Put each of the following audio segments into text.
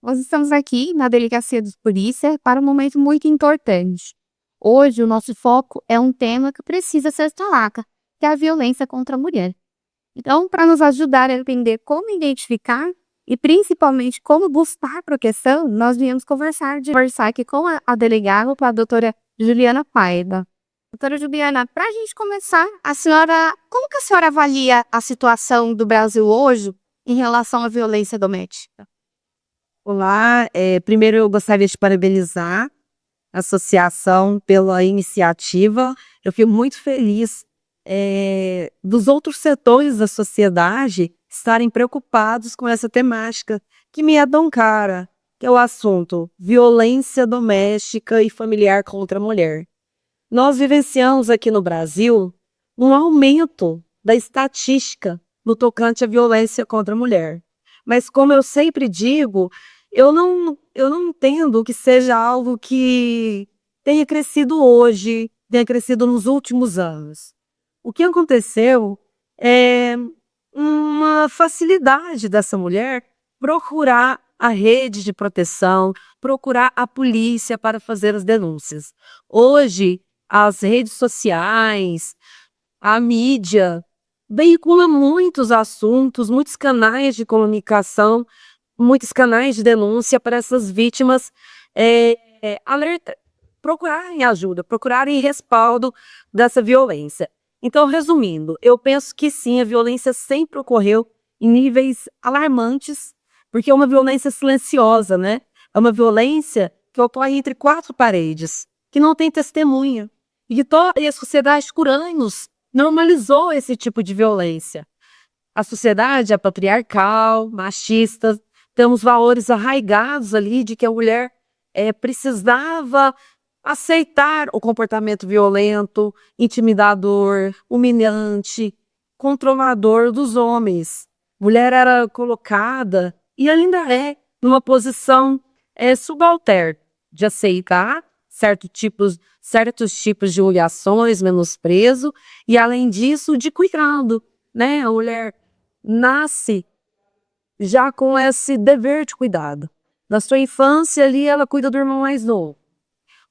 Nós estamos aqui na Delegacia de Polícia para um momento muito importante. Hoje, o nosso foco é um tema que precisa ser destacado, que é a violência contra a mulher. Então, para nos ajudar a entender como identificar e principalmente como buscar proteção, nós viemos conversar aqui com a delegada, com a doutora Juliana Paiva. Doutora Juliana, para a gente começar, como que a senhora avalia a situação do Brasil hoje em relação à violência doméstica? Olá, primeiro eu gostaria de parabenizar a associação pela iniciativa. Eu fico muito feliz dos outros setores da sociedade estarem preocupados com essa temática que me é tão cara, que é o assunto violência doméstica e familiar contra a mulher. Nós vivenciamos aqui no Brasil um aumento da estatística no tocante à violência contra a mulher. Mas, como eu sempre digo, eu não entendo que seja algo que tenha crescido hoje, tenha crescido nos últimos anos. O que aconteceu é uma facilidade dessa mulher procurar a rede de proteção, procurar a polícia para fazer as denúncias. Hoje, as redes sociais, a mídia veicula muitos assuntos, muitos canais de comunicação, muitos canais de denúncia para essas vítimas procurarem ajuda, procurarem respaldo dessa violência. Então, resumindo, eu penso que sim, a violência sempre ocorreu em níveis alarmantes, porque é uma violência silenciosa, né? É uma violência que ocorre entre quatro paredes, que não tem testemunha. E a sociedade por anos normalizou esse tipo de violência. A sociedade é patriarcal, machista, temos valores arraigados ali de que a mulher precisava aceitar o comportamento violento, intimidador, humilhante, controlador dos homens. Mulher era colocada, e ainda é, numa posição subalterna, de aceitar certos tipos de humilhações, menosprezo, e além disso, de cuidado, né? A mulher nasce já com esse dever de cuidado. Na sua infância ali, ela cuida do irmão mais novo.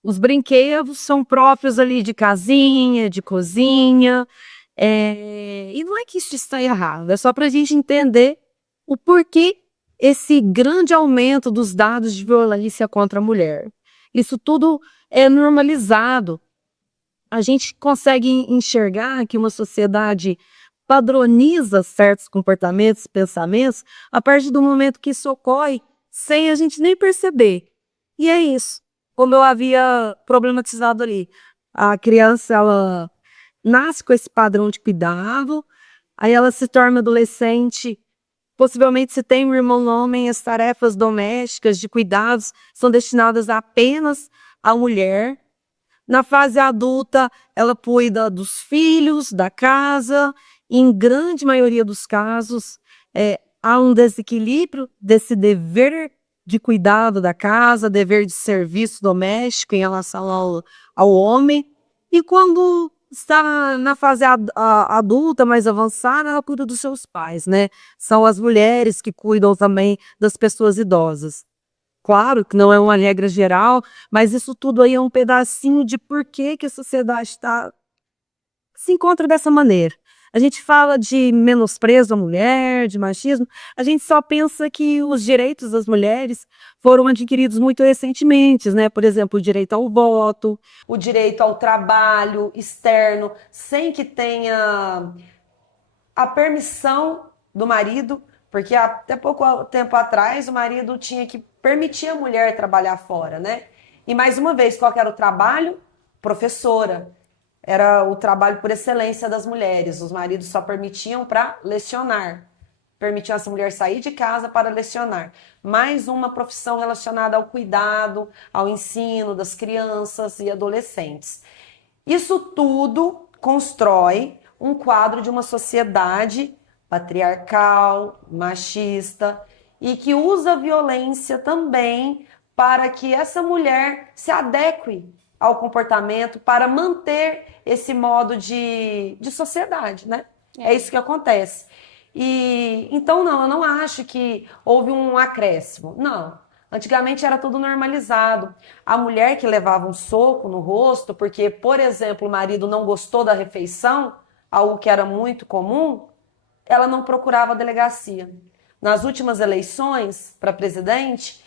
Os brinquedos são próprios ali de casinha, de cozinha, e não é que isso está errado, é só para a gente entender o porquê esse grande aumento dos dados de violência contra a mulher. Isso tudo é normalizado. A gente consegue enxergar que uma sociedade padroniza certos comportamentos, pensamentos, a partir do momento que isso ocorre, sem a gente nem perceber. E é isso, como eu havia problematizado ali. A criança, ela nasce com esse padrão de cuidado, aí ela se torna adolescente, possivelmente se tem um irmão homem, as tarefas domésticas de cuidados são destinadas apenas à mulher. Na fase adulta, ela cuida dos filhos, da casa. Em grande maioria dos casos, há um desequilíbrio desse dever de cuidado da casa, dever de serviço doméstico em relação ao homem. E quando está na fase adulta, mais avançada, ela cuida dos seus pais, né? São as mulheres que cuidam também das pessoas idosas. Claro que não é uma regra geral, mas isso tudo aí é um pedacinho de por que a sociedade se encontra dessa maneira. A gente fala de menosprezo à mulher, de machismo, a gente só pensa que os direitos das mulheres foram adquiridos muito recentemente, né? Por exemplo, o direito ao voto, o direito ao trabalho externo, sem que tenha a permissão do marido, porque até pouco tempo atrás o marido tinha que permitir a mulher trabalhar fora, né? E mais uma vez, qual que era o trabalho? Professora. Era o trabalho por excelência das mulheres. Os maridos só permitiam para lecionar. Permitiam essa mulher sair de casa para lecionar. Mais uma profissão relacionada ao cuidado, ao ensino das crianças e adolescentes. Isso tudo constrói um quadro de uma sociedade patriarcal, machista e que usa a violência também para que essa mulher se adeque ao comportamento para manter esse modo de sociedade, né? É isso que acontece. E então não, eu não acho que houve um acréscimo. Não. Antigamente era tudo normalizado. A mulher que levava um soco no rosto, porque, por exemplo, o marido não gostou da refeição, algo que era muito comum, ela não procurava a delegacia. Nas últimas eleições para presidente,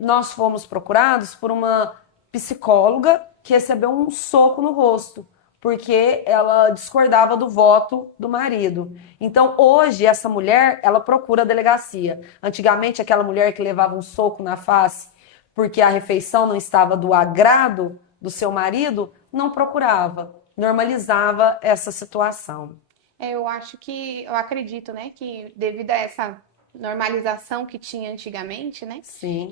nós fomos procurados por uma psicóloga que recebeu um soco no rosto, porque ela discordava do voto do marido. Então, hoje, essa mulher, ela procura a delegacia. Antigamente, aquela mulher que levava um soco na face porque a refeição não estava do agrado do seu marido, não procurava, normalizava essa situação. Eu acredito, né, que devido a essa normalização que tinha antigamente, né, Sim.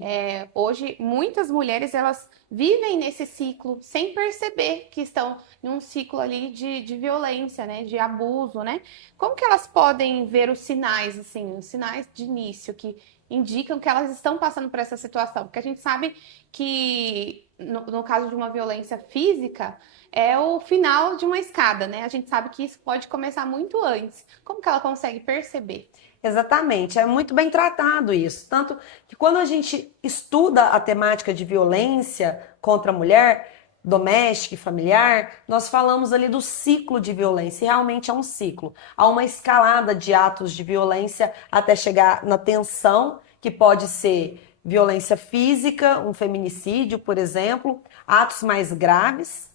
hoje muitas mulheres elas vivem nesse ciclo sem perceber que estão em um ciclo ali de violência, né, de abuso, né? Como que elas podem ver os sinais, assim, os sinais de início que indicam que elas estão passando por essa situação? Porque a gente sabe que no caso de uma violência física é o final de uma escada, né? A gente sabe que isso pode começar muito antes. Como que ela consegue perceber? Exatamente, é muito bem tratado isso. Tanto que quando a gente estuda a temática de violência contra a mulher, doméstica e familiar, nós falamos ali do ciclo de violência. E realmente é um ciclo. Há uma escalada de atos de violência até chegar na tensão, que pode ser violência física, um feminicídio, por exemplo, atos mais graves.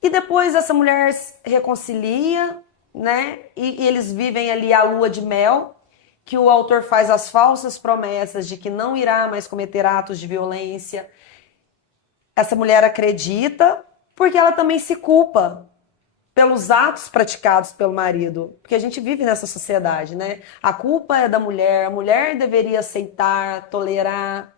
E depois essa mulher se reconcilia, né? E eles vivem ali a lua de mel, que o autor faz as falsas promessas de que não irá mais cometer atos de violência. Essa mulher acredita porque ela também se culpa pelos atos praticados pelo marido, porque a gente vive nessa sociedade, né? A culpa é da mulher, a mulher deveria aceitar, tolerar,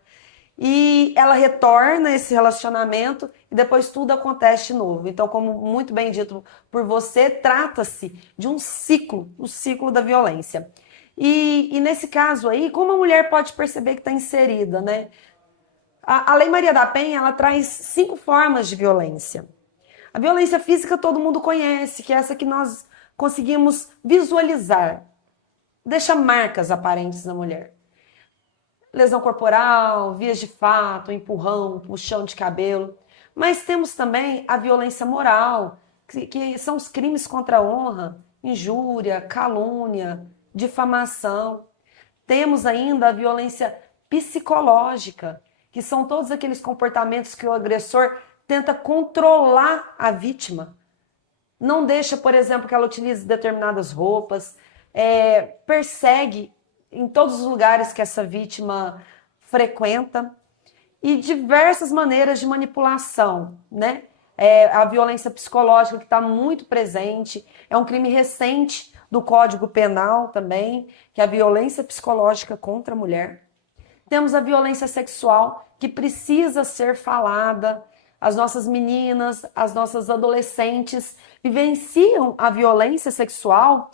e ela retorna a esse relacionamento e depois tudo acontece de novo. Então, como muito bem dito por você, trata-se de um ciclo, o ciclo da violência. E nesse caso aí, como a mulher pode perceber que está inserida, né? A Lei Maria da Penha, ela traz 5 formas de violência. A violência física todo mundo conhece, que é essa que nós conseguimos visualizar. Deixa marcas aparentes na mulher. Lesão corporal, vias de fato, empurrão, puxão de cabelo. Mas temos também a violência moral, que são os crimes contra a honra, injúria, calúnia, difamação. Temos ainda a violência psicológica, que são todos aqueles comportamentos que o agressor tenta controlar a vítima. Não deixa, por exemplo, que ela utilize determinadas roupas, persegue em todos os lugares que essa vítima frequenta e diversas maneiras de manipulação, né? A violência psicológica que está muito presente, é um crime recente do Código Penal também, que é a violência psicológica contra a mulher. Temos a violência sexual, que precisa ser falada. As nossas meninas, as nossas adolescentes vivenciam a violência sexual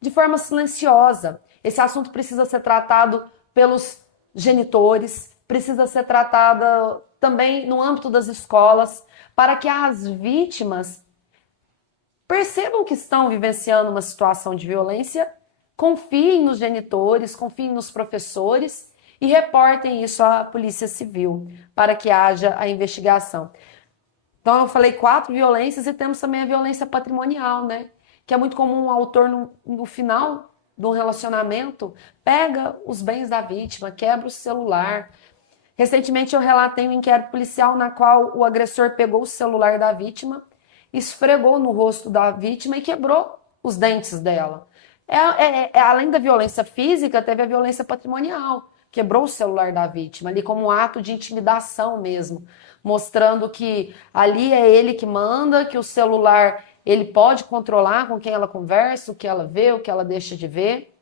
de forma silenciosa. Esse assunto precisa ser tratado pelos genitores, precisa ser tratado também no âmbito das escolas, para que as vítimas percebam que estão vivenciando uma situação de violência, confiem nos genitores, confiem nos professores e reportem isso à Polícia Civil, para que haja a investigação. Então, eu falei 4 violências e temos também a violência patrimonial, né? Que é muito comum o autor, no final de um relacionamento, pega os bens da vítima, quebra o celular. Recentemente eu relatei um inquérito policial na qual o agressor pegou o celular da vítima, esfregou no rosto da vítima e quebrou os dentes dela. Além da violência física, teve a violência patrimonial. Quebrou o celular da vítima, ali como um ato de intimidação mesmo, mostrando que ali é ele que manda, que o celular ele pode controlar com quem ela conversa, o que ela vê, o que ela deixa de ver.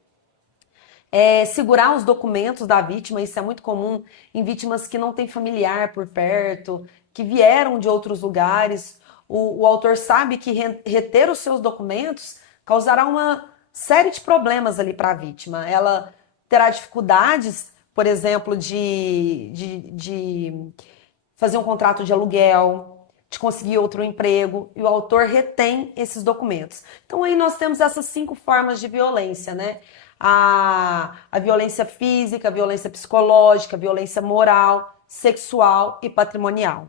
Segurar os documentos da vítima, isso é muito comum em vítimas que não têm familiar por perto, que vieram de outros lugares. O autor sabe que reter os seus documentos causará uma série de problemas ali para a vítima. Ela terá dificuldades, por exemplo, de fazer um contrato de aluguel, de conseguir outro emprego, e o autor retém esses documentos. Então aí nós temos essas 5 formas de violência, né? a violência física, a violência psicológica, a violência moral, sexual e patrimonial.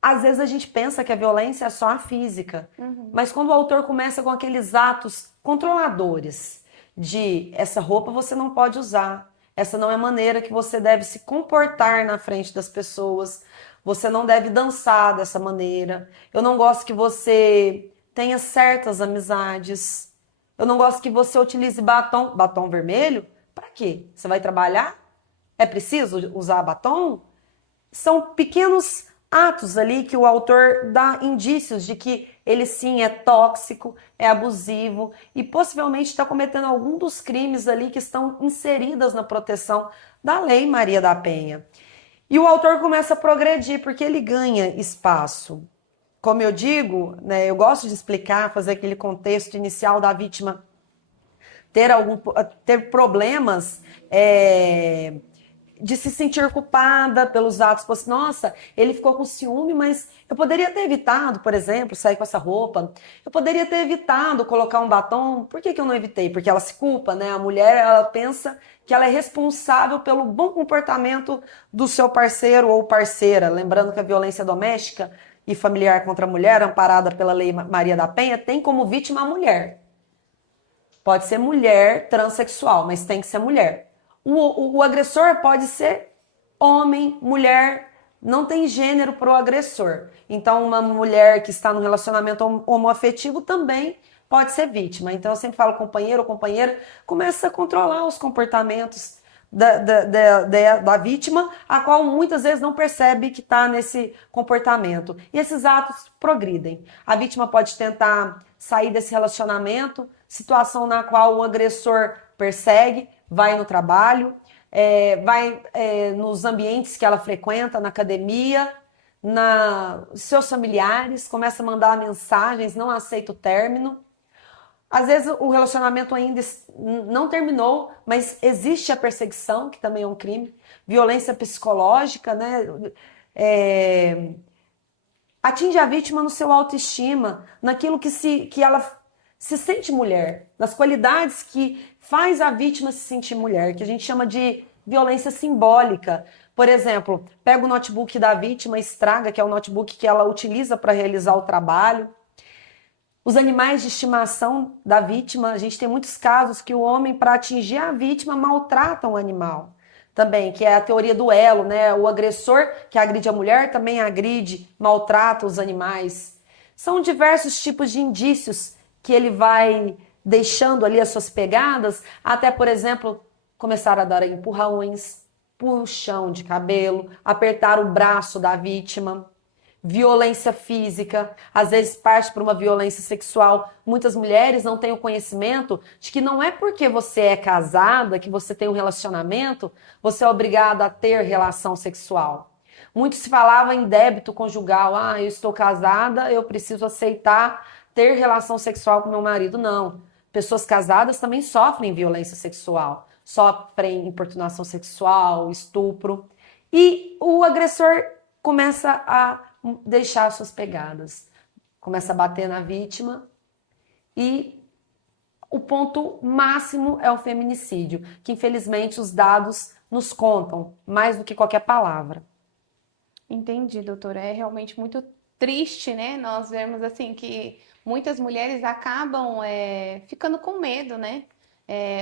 Às vezes a gente pensa que a violência é só a física, mas quando o autor começa com aqueles atos controladores de essa roupa você não pode usar, essa não é a maneira que você deve se comportar na frente das pessoas, você não deve dançar dessa maneira, eu não gosto que você tenha certas amizades, eu não gosto que você utilize batom vermelho, para quê? Você vai trabalhar? É preciso usar batom? São pequenos atos ali que o autor dá indícios de que ele sim é tóxico, é abusivo e possivelmente está cometendo algum dos crimes ali que estão inseridos na proteção da Lei Maria da Penha. E o autor começa a progredir porque ele ganha espaço. Como eu digo, né, eu gosto de explicar, fazer aquele contexto inicial da vítima ter problemas de se sentir culpada pelos atos. Nossa, ele ficou com ciúme, mas eu poderia ter evitado, por exemplo, sair com essa roupa. Eu poderia ter evitado colocar um batom. Por que eu não evitei? Porque ela se culpa, né? A mulher, ela pensa que ela é responsável pelo bom comportamento do seu parceiro ou parceira. Lembrando que a violência doméstica e familiar contra a mulher, amparada pela Lei Maria da Penha, tem como vítima a mulher. Pode ser mulher transexual, mas tem que ser mulher. O agressor pode ser homem, mulher, não tem gênero para o agressor. Então, uma mulher que está no relacionamento homoafetivo também pode ser vítima. Então, eu sempre falo companheiro ou companheira, começa a controlar os comportamentos da vítima, a qual muitas vezes não percebe que está nesse comportamento. E esses atos progridem. A vítima pode tentar sair desse relacionamento, situação na qual o agressor persegue, vai no trabalho, vai nos ambientes que ela frequenta, na academia, seus familiares, começa a mandar mensagens, não aceita o término. Às vezes o relacionamento ainda não terminou, mas existe a perseguição, que também é um crime, violência psicológica, né? Atinge a vítima no seu autoestima, naquilo que ela se sente mulher, nas qualidades que faz a vítima se sentir mulher, que a gente chama de violência simbólica. Por exemplo, pega o notebook da vítima, estraga, que é o notebook que ela utiliza para realizar o trabalho. Os animais de estimação da vítima, a gente tem muitos casos que o homem, para atingir a vítima, maltrata o animal. Também, que é a teoria do elo, né? O agressor que agride a mulher também agride, maltrata os animais. São diversos tipos de indícios que ele vai deixando ali as suas pegadas, até, por exemplo, começar a dar empurrões, puxão de cabelo, apertar o braço da vítima. Violência física, às vezes parte para uma violência sexual. Muitas mulheres não têm o conhecimento de que não é porque você é casada, que você tem um relacionamento, você é obrigada a ter relação sexual. Muito se falava em débito conjugal. Eu estou casada, eu preciso aceitar ter relação sexual com meu marido. Não. Pessoas casadas também sofrem violência sexual, sofrem importunação sexual, estupro. E o agressor começa a deixar suas pegadas, começa a bater na vítima e o ponto máximo é o feminicídio, que infelizmente os dados nos contam mais do que qualquer palavra. Entendi, doutora. É realmente muito triste, né? Nós vemos assim que muitas mulheres acabam ficando com medo, né?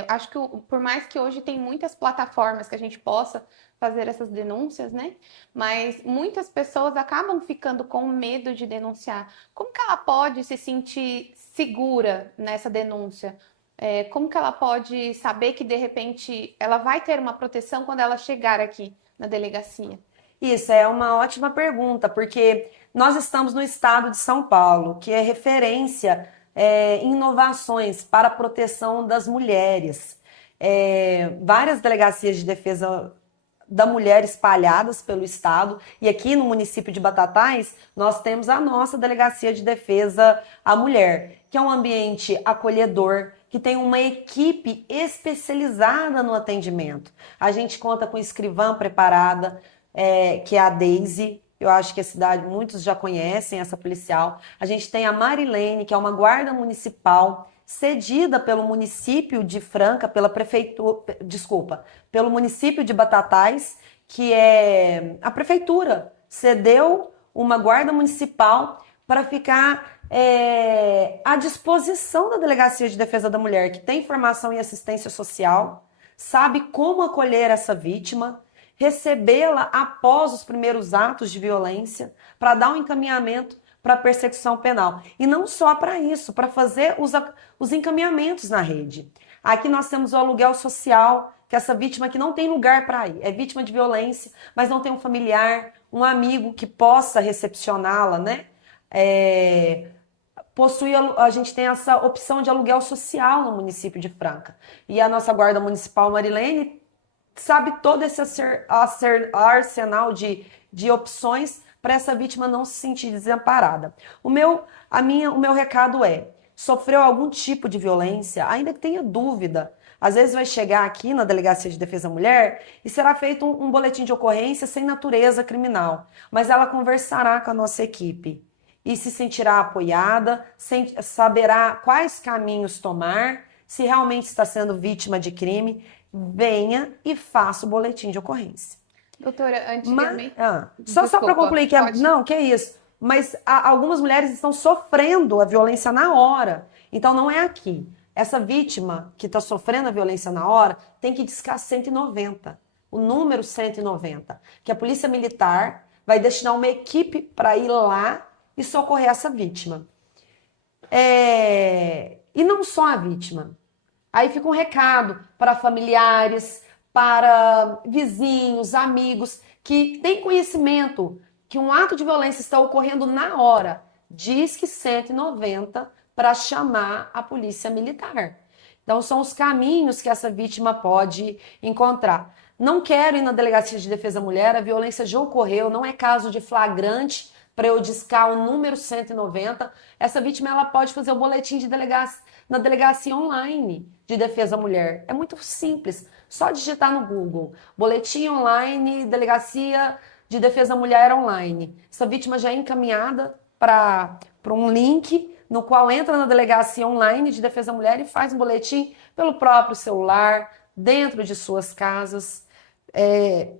Acho que por mais que hoje tem muitas plataformas que a gente possa fazer essas denúncias, né? Mas muitas pessoas acabam ficando com medo de denunciar. Como que ela pode se sentir segura nessa denúncia? Como que ela pode saber que de repente ela vai ter uma proteção quando ela chegar aqui na delegacia? Isso é uma ótima pergunta, porque nós estamos no estado de São Paulo, que é referência em inovações para a proteção das mulheres. Várias delegacias de defesa da mulher espalhadas pelo estado, e aqui no município de Batatais nós temos a nossa Delegacia de Defesa à Mulher, que é um ambiente acolhedor, que tem uma equipe especializada no atendimento. A gente conta com escrivã preparada, que é a Deise. Eu acho que a cidade, muitos já conhecem essa policial. A gente tem a Marilene, que é uma guarda municipal cedida pelo município de Franca, pela prefeitura, desculpa, pelo município de Batatais, que é a prefeitura cedeu uma guarda municipal para ficar à disposição da Delegacia de Defesa da Mulher, que tem formação em assistência social, sabe como acolher essa vítima, recebê-la após os primeiros atos de violência, para dar um encaminhamento para a persecução penal. E não só para isso, para fazer os encaminhamentos na rede. Aqui nós temos o aluguel social, que essa vítima que não tem lugar para ir, é vítima de violência, mas não tem um familiar, um amigo que possa recepcioná-la, né? A gente tem essa opção de aluguel social no município de Franca. E a nossa Guarda Municipal Marilene sabe todo esse arsenal de opções para essa vítima não se sentir desamparada. O meu recado é: sofreu algum tipo de violência, ainda que tenha dúvida, às vezes vai chegar aqui na Delegacia de Defesa da Mulher e será feito um boletim de ocorrência sem natureza criminal, mas ela conversará com a nossa equipe e se sentirá apoiada, saberá quais caminhos tomar, se realmente está sendo vítima de crime, venha e faça o boletim de ocorrência. Doutora, antigamente... Só para concluir, que é isso. Mas algumas mulheres estão sofrendo a violência na hora. Então não é aqui. Essa vítima que está sofrendo a violência na hora tem que discar 190. O número 190. Que a Polícia Militar vai destinar uma equipe para ir lá e socorrer essa vítima. E não só a vítima. Aí fica um recado para familiares, para vizinhos, amigos, que têm conhecimento que um ato de violência está ocorrendo na hora. Diz que 190 para chamar a polícia militar. Então são os caminhos que essa vítima pode encontrar. Não quero ir na Delegacia de Defesa da Mulher, a violência já ocorreu, não é caso de flagrante para eu discar o número 190. Essa vítima ela pode fazer o boletim na delegacia online de defesa da mulher. É muito simples, só digitar no Google, boletim online, delegacia de defesa da mulher online. Essa vítima já é encaminhada para um link no qual entra na delegacia online de defesa da mulher e faz um boletim pelo próprio celular, dentro de suas casas.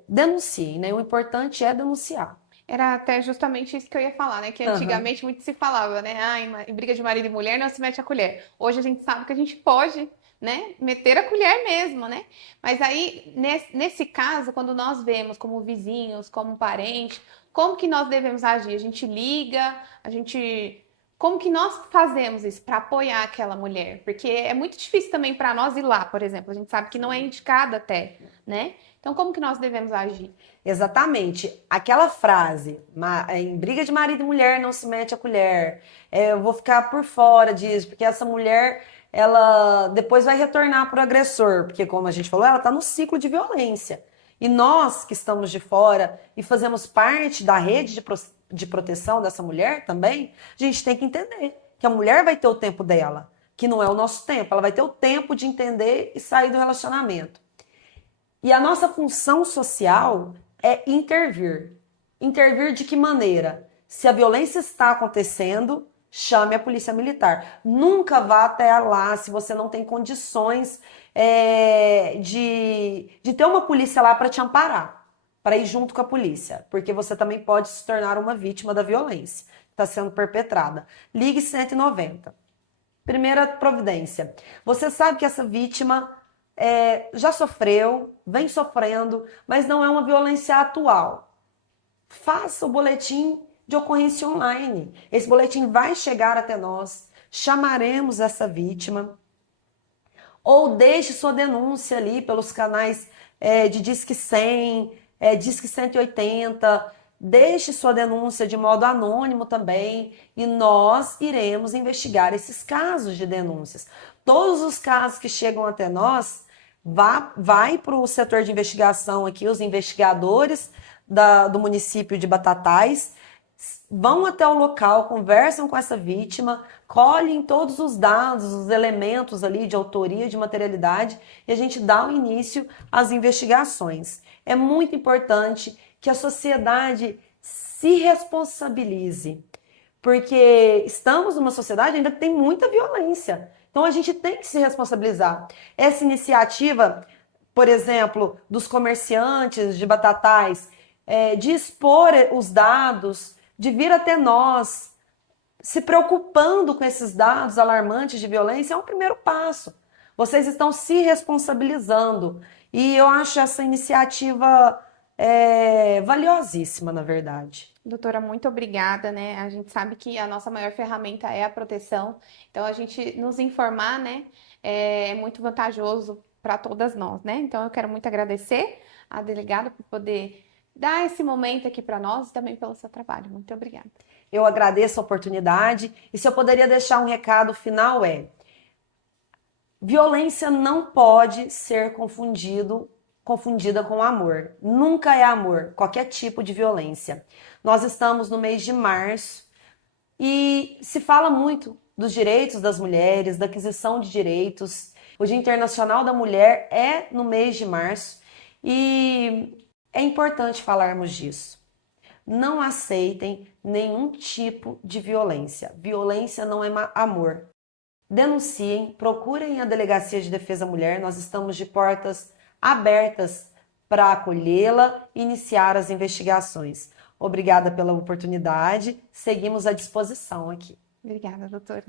Denunciem, né? O importante é denunciar. Era até justamente isso que eu ia falar, né? Que antigamente muito se falava, né? Em briga de marido e mulher não se mete a colher. Hoje a gente sabe que a gente pode, né? Meter a colher mesmo, né? Mas aí, nesse caso, quando nós vemos como vizinhos, como parente, como que nós devemos agir? A gente liga, como que nós fazemos isso para apoiar aquela mulher? Porque é muito difícil também para nós ir lá, por exemplo. A gente sabe que não é indicado até, né? Então, como que nós devemos agir? Exatamente. Aquela frase, em briga de marido e mulher não se mete a colher. Eu vou ficar por fora disso, porque essa mulher, ela depois vai retornar para o agressor, porque como a gente falou, ela está no ciclo de violência. E nós que estamos de fora e fazemos parte da rede de proteção dessa mulher também, a gente tem que entender que a mulher vai ter o tempo dela, que não é o nosso tempo. Ela vai ter o tempo de entender e sair do relacionamento. E a nossa função social é intervir. Intervir de que maneira? Se a violência está acontecendo, chame a polícia militar. Nunca vá até lá se você não tem condições de ter uma polícia lá para te amparar, para ir junto com a polícia, porque você também pode se tornar uma vítima da violência que está sendo perpetrada. Ligue 190. Primeira providência. Você sabe que essa vítima já sofreu, vem sofrendo, mas não é uma violência atual. Faça o boletim de ocorrência online. Esse boletim vai chegar até nós, chamaremos essa vítima, ou deixe sua denúncia ali pelos canais de Disque 100, Disque 180, deixe sua denúncia de modo anônimo também, e nós iremos investigar esses casos de denúncias. Todos os casos que chegam até nós, vai para o setor de investigação aqui, os investigadores do município de Batatais, vão até o local, conversam com essa vítima, colhem todos os dados, os elementos ali de autoria, de materialidade, e a gente dá o início às investigações. É muito importante que a sociedade se responsabilize, porque estamos numa sociedade ainda que tem muita violência. Então a gente tem que se responsabilizar. Essa iniciativa, por exemplo, dos comerciantes de batatais, de expor os dados, de vir até nós, se preocupando com esses dados alarmantes de violência, é um primeiro passo. Vocês estão se responsabilizando. E eu acho essa iniciativa valiosíssima, na verdade. Doutora, muito obrigada, né? A gente sabe que a nossa maior ferramenta é a proteção, então a gente nos informar, né, é muito vantajoso para todas nós, né? Então eu quero muito agradecer a delegada por poder dar esse momento aqui para nós e também pelo seu trabalho. Muito obrigada. Eu agradeço a oportunidade e se eu poderia deixar um recado final violência não pode ser confundida com amor. Nunca é amor, qualquer tipo de violência. Nós estamos no mês de março e se fala muito dos direitos das mulheres, da aquisição de direitos. O Dia Internacional da Mulher é no mês de março e é importante falarmos disso. Não aceitem nenhum tipo de violência. Violência não é amor. Denunciem, procurem a Delegacia de Defesa da Mulher. Nós estamos de portas abertas para acolhê-la e iniciar as investigações. Obrigada pela oportunidade. Seguimos à disposição aqui. Obrigada, doutora.